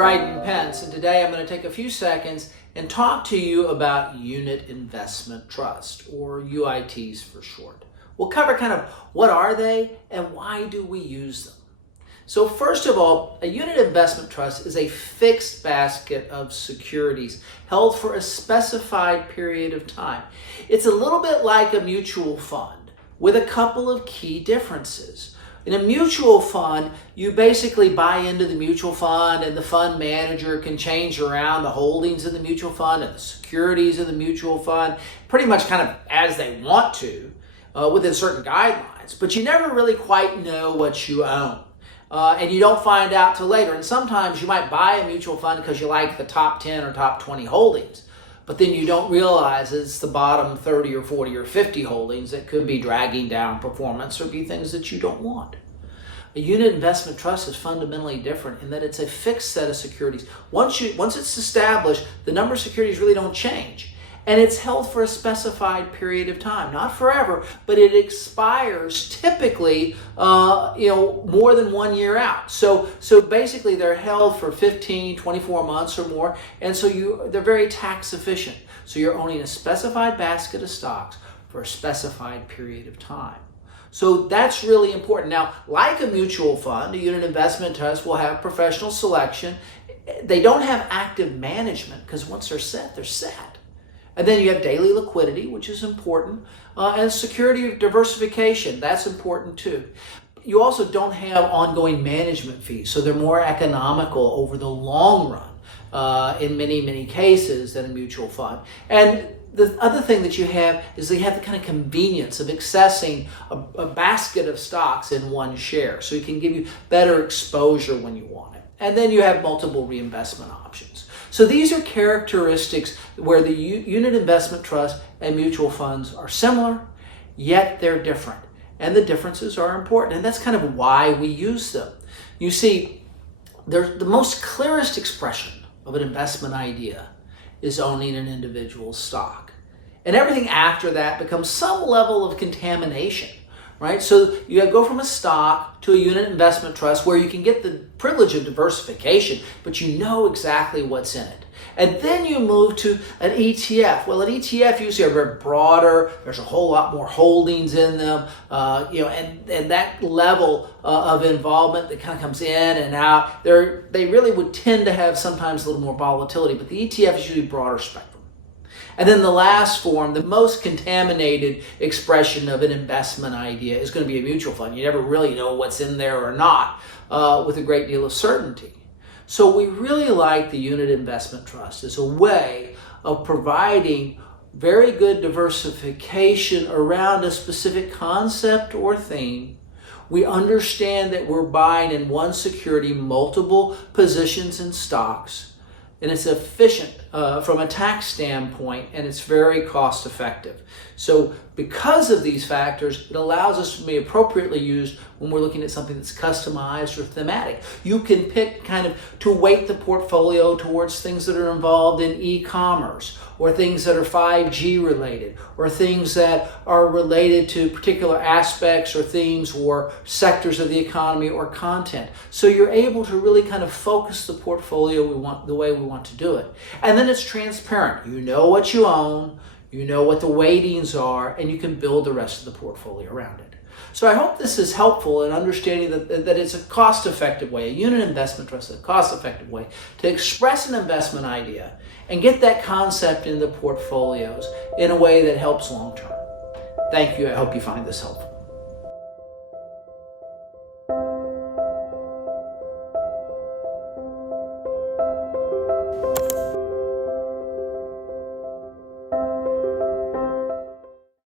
Dryden Pence, and today I'm going to take a few seconds and talk to you about unit investment trust, or UITs for short. We'll cover kind of what are they and why do we use them. So first of all, a unit investment trust is a fixed basket of securities held for a specified period of time. It's a little bit like a mutual fund with a couple of key differences. In a mutual fund, you basically buy into the mutual fund and the fund manager can change around the holdings in the mutual fund and the securities of the mutual fund pretty much kind of as they want to within certain guidelines, but you never really quite know what you own. And you don't find out till later. And sometimes you might buy a mutual fund because you like the top 10 or top 20 holdings, but then you don't realize it's the bottom 30 or 40 or 50 holdings that could be dragging down performance or be things that you don't want. A unit investment trust is fundamentally different in that it's a fixed set of securities. Once it's established, the number of securities really don't change. And it's held for a specified period of time, not forever, but it expires typically, more than 1 year out. So basically they're held for 15, 24 months or more, and so they're very tax efficient. So you're owning a specified basket of stocks for a specified period of time. So that's really important. Now, like a mutual fund, a unit investment trust will have professional selection. They don't have active management because once they're set, they're set. And then you have daily liquidity, which is important, and security diversification. That's important too. You also don't have ongoing management fees, so they're more economical over the long run in many, many cases than a mutual fund. And the other thing that you have is that you have the kind of convenience of accessing a basket of stocks in one share, so it can give you better exposure when you want it. And then you have multiple reinvestment options. So these are characteristics where the unit investment trust and mutual funds are similar, yet they're different. And the differences are important, and that's kind of why we use them. You see, the most clearest expression of an investment idea is owning an individual stock. And everything after that becomes some level of contamination, right? So you go from a stock to a unit investment trust where you can get the privilege of diversification, but you know exactly what's in it. And then you move to an ETF. Well, an ETF usually are very broader. There's a whole lot more holdings in them, and that level of involvement that kind of comes in and out. They really would tend to have sometimes a little more volatility, but the ETF is usually broader spectrum. And then the last form, the most contaminated expression of an investment idea is going to be a mutual fund. You never really know what's in there or not with a great deal of certainty. So we really like the unit investment trust as a way of providing very good diversification around a specific concept or theme. We understand that we're buying in one security multiple positions in stocks, and it's efficient from a tax standpoint, and it's very cost effective. So because of these factors, it allows us to be appropriately used when we're looking at something that's customized or thematic. You can pick kind of to weight the portfolio towards things that are involved in e-commerce, or things that are 5G related, or things that are related to particular aspects or themes or sectors of the economy or content. So you're able to really kind of focus the portfolio the way we want to do it. And then it's transparent. You know what you own, you know what the weightings are, and you can build the rest of the portfolio around it. So I hope this is helpful in understanding that it's a cost-effective way, a unit investment trust is a cost-effective way to express an investment idea and get that concept in the portfolios in a way that helps long-term. Thank you. I hope you find this helpful.